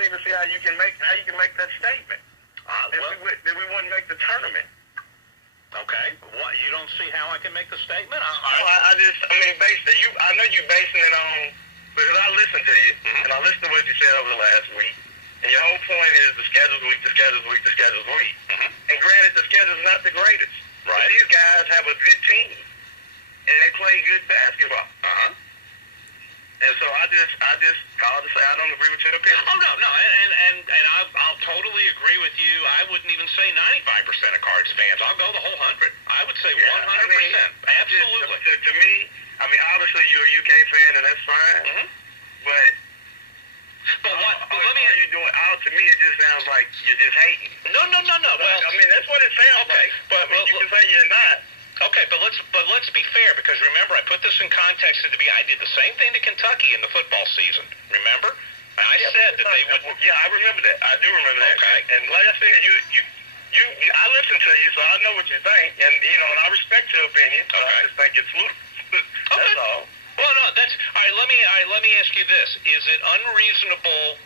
don't even see how you can make that statement. That we wouldn't make the tournament. Okay. What? You don't see how I can make the statement? Basically, I know you're basing it on, because I listened to you, and I listened to what you said over the last week, and your whole point is the schedule's weak, the schedule's weak, the schedule's weak. And granted, the schedule's not the greatest. Right. But these guys have a good team, and they play good basketball. And so I just called to say I don't agree with your opinion. Oh, no, and I'll totally agree with you. I wouldn't even say 95% of Cards fans. I'll go the whole 100. I would say 100%. Absolutely. To me, obviously you're a UK fan, and that's fine. But what? Let me. Are you doing? To me, it just sounds like you're just hating. No. Well, that's what it sounds like. But you can say you're not. Okay, but let's be fair, because remember, I put this in context at the beginning. I did the same thing to Kentucky in the football season. Remember? And I said that they would. Yeah, I remember that. I do remember that. Okay. And like I said, I listen to you, so I know what you think, and and I respect your opinion. So I just think it's ludicrous. That's all. Well, no, that's all right. Let me ask you this: Is it unreasonable?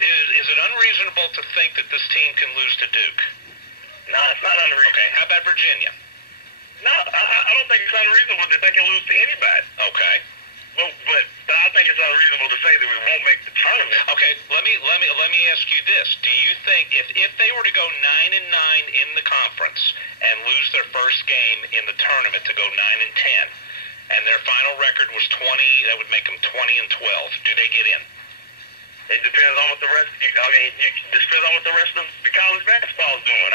Is it unreasonable to think that this team can lose to Duke? No, it's not unreasonable. Okay. How about Virginia? No, I don't think it's unreasonable that they can lose to anybody. Okay. But I think it's unreasonable to say that we won't make the tournament. Okay, let me ask you this: Do you think if they were to go 9-9 in the conference and lose their first game in the tournament to go 9-10, and their final record was 20, that would make them 20-12? Do they get in? It depends on what the rest. It depends on what the rest of the college basketball is doing.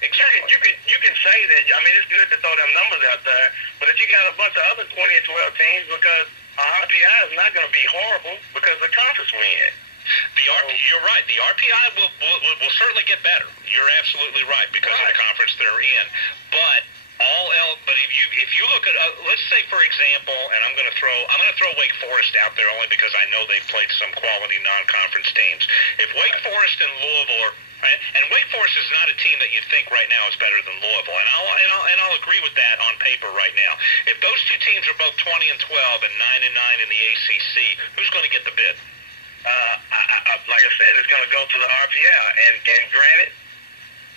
Exactly. You can say that. It's good to throw them numbers out there, but if you got a bunch of other 20 and 12 teams, because our RPI is not going to be horrible because the conference we're in. You're right. The RPI will certainly get better. You're absolutely right because of the conference they're in. But if you look at let's say for example, and I'm going to throw Wake Forest out there only because I know they've played some quality non-conference teams. If Wake Forest and Louisville and Wake Forest is not a team that you think right now is better than Louisville, and I'll agree with that on paper right now. If those two teams are both 20-12 and 9-9 in the ACC, who's going to get the bid? Like I said, it's going to go to the RPI, and granted,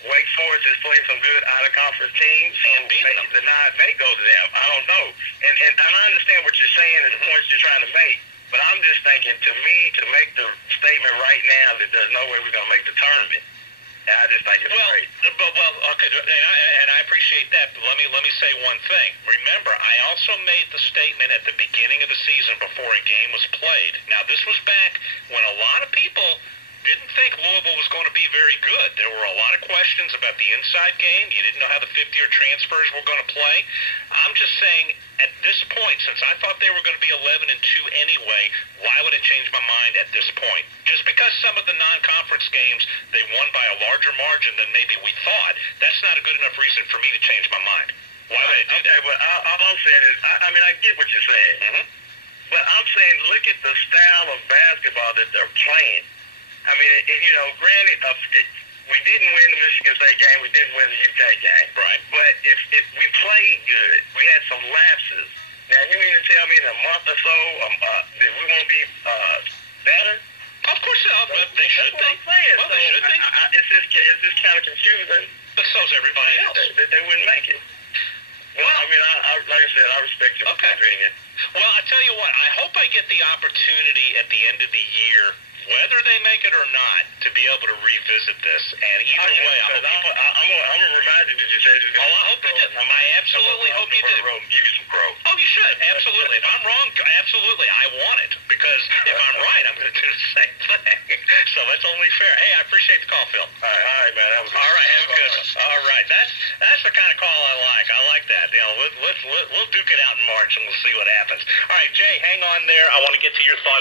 Wake Forest has played some good out-of-conference teams, and the nod may go to them. I don't know. And I understand what you're saying and the points you're trying to make, but I'm just thinking, to me, to make the statement right now that there's no way we're going to make the tournament, I just think it's great. Okay, and I appreciate that, but let me say one thing. Remember, I also made the statement at the beginning of the season before a game was played. Now, this was back when a lot of people didn't think Louisville was going to be very good. There were a lot of questions about the inside game. You didn't know how the fifth-year transfers were going to play. I'm just saying, at this point, since I thought they were going to be 11-2 anyway, why would it change my mind at this point? Just because some of the non-conference games they won by a larger margin than maybe we thought, that's not a good enough reason for me to change my mind. Why would I do that? But all I'm saying is, I get what you're saying. But I'm saying, look at the style of basketball that they're playing. Granted, we didn't win the Michigan State game, we didn't win the UK game. Right. But if we played good, we had some lapses. Now, you mean to tell me in a month or so that we won't be better? Of course not, but they should be. Well, they should be. It's just kind of confusing. But so's everybody else. That they wouldn't make it. Well, like I said, I respect your opinion. Well, I tell you what, I hope I get the opportunity at the end of the year, whether they make it or not, to be able to revisit this. And either way, I'm going to remind you that you said you're going to. I hope you did. I absolutely hope you did. Give you some growth. Oh, you should. Absolutely. If I'm wrong, absolutely, I want it. Because if I'm right, I'm going to do the same thing. So that's only fair. Hey, I appreciate the call, Phil. All right, man. That was all right, have a good one. All right. That's the kind of call I like. I like that. We'll duke it out in March, and we'll see what happens. All right, Jay, hang on there. I want to get to your thoughts.